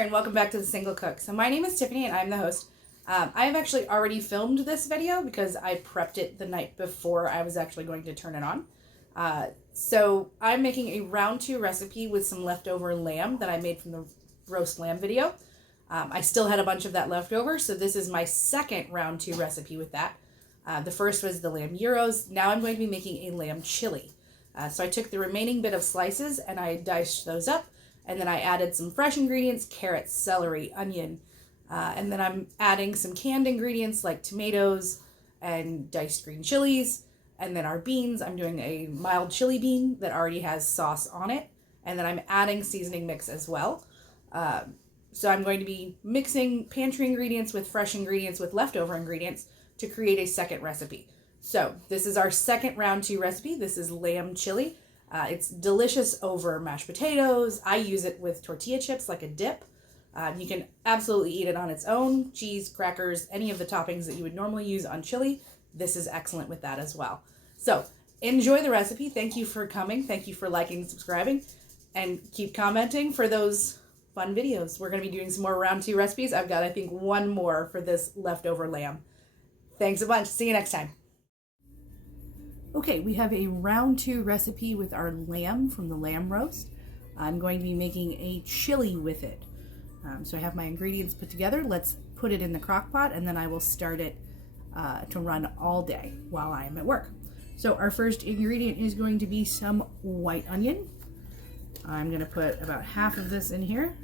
there, and welcome back to The Single Cook. So my name is Tiffany and I'm the host. I have actually already filmed this video because I prepped it the night before I was actually going to turn it on. So I'm making a round 2 recipe with some leftover lamb that I made from the roast lamb video. I still had a bunch of that left over, so this is my second round 2 recipe with that. The first was the lamb gyros. Now I'm going to be making a lamb chili. So I took the remaining bit of slices and I diced those up. And then I added some fresh ingredients, carrots, celery, onion. And then I'm adding some canned ingredients like tomatoes and diced green chilies. And then our beans, I'm doing a mild chili bean that already has sauce on it. And then I'm adding seasoning mix as well. So I'm going to be mixing pantry ingredients with fresh ingredients with leftover ingredients to create a second recipe. So this is our second round 2 recipe. This is lamb chili. It's delicious over mashed potatoes. I use it with tortilla chips like a dip. You can absolutely eat it on its own. Cheese, crackers, any of the toppings that you would normally use on chili. This is excellent with that as well. So enjoy the recipe. Thank you for coming. Thank you for liking and subscribing. And keep commenting for those fun videos. We're going to be doing some more round 2 recipes. I've got, I think, one more for this leftover lamb. Thanks a bunch. See you next time. Okay, we have a round 2 recipe with our lamb from the lamb roast. I'm going to be making a chili with it. So I have my ingredients put together. Let's put it in the crock pot and then I will start it to run all day while I am at work. So our first ingredient is going to be some white onion. I'm going to put about half of this in here.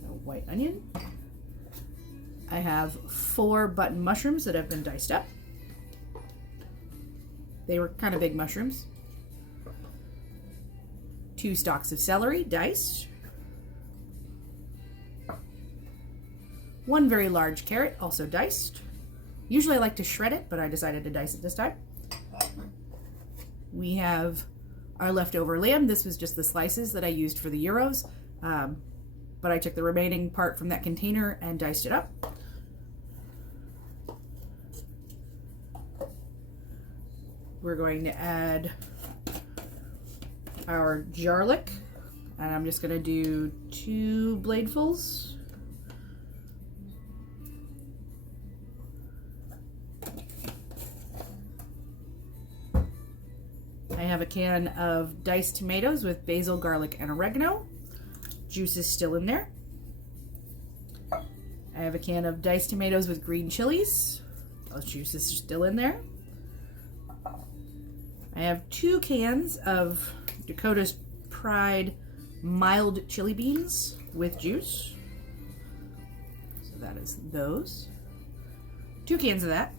So white onion. I have 4 button mushrooms that have been diced up. They were kind of big mushrooms. 2 stalks of celery, diced. 1 very large carrot, also diced. Usually I like to shred it, but I decided to dice it this time. We have our leftover lamb. This was just the slices that I used for the gyros, but I took the remaining part from that container and diced it up. We're going to add our garlic, and I'm just going to do 2 bladefuls. I have a can of diced tomatoes with basil, garlic, and oregano. Juice is still in there. I have a can of diced tomatoes with green chilies. Those juices are still in there. I have 2 cans of Dakota's Pride mild chili beans with juice. So that is those. 2 cans of that.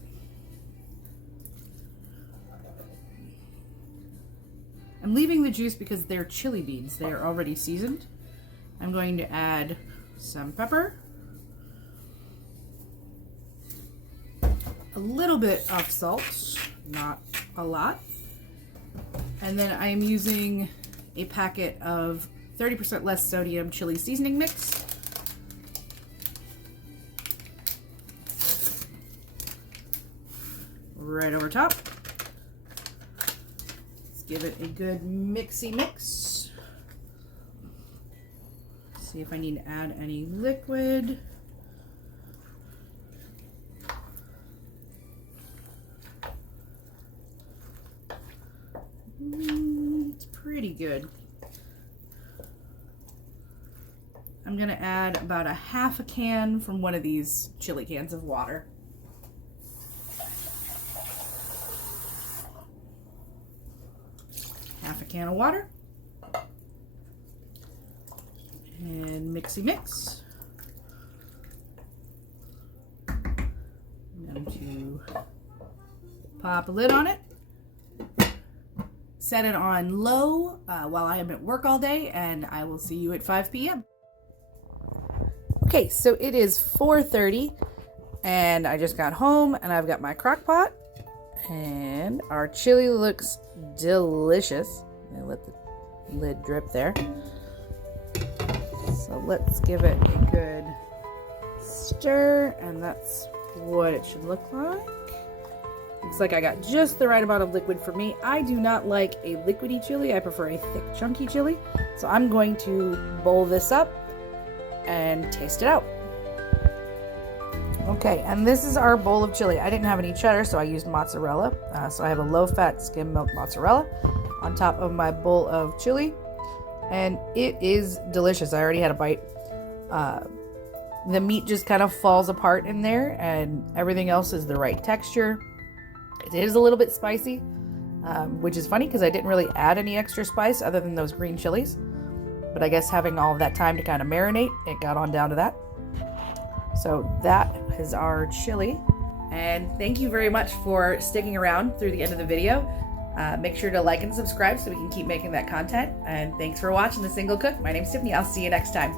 I'm leaving the juice because they're chili beans. They are already seasoned. I'm going to add some pepper. A little bit of salt, not a lot. And then I'm using a packet of 30% less sodium chili seasoning mix. Right over top. Let's give it a good mixy mix. See if I need to add any liquid. It's pretty good. I'm gonna add about a half a can from one of these chili cans of water. Half a can of water. And mixy mix. I'm going to pop a lid on it. Set it on low while I am at work all day, and I will see you at 5 p.m. Okay, so it is 4:30, and I just got home, and I've got my crock pot, and our chili looks delicious. I let the lid drip there. So let's give it a good stir, and that's what it should look like. Looks like I got just the right amount of liquid for me. I do not like a liquidy chili. I prefer a thick, chunky chili. So I'm going to bowl this up and taste it out. Okay, and this is our bowl of chili. I didn't have any cheddar, so I used mozzarella. So I have a low-fat skim milk mozzarella on top of my bowl of chili, and it is delicious. I already had a bite. The meat just kind of falls apart in there, and everything else is the right texture. It is a little bit spicy, which is funny because I didn't really add any extra spice other than those green chilies. But I guess having all of that time to kind of marinate, it got on down to that. So that is our chili. And thank you very much for sticking around through the end of the video. Make sure to like and subscribe so we can keep making that content. And thanks for watching The Single Cook. My name's Tiffany. I'll see you next time.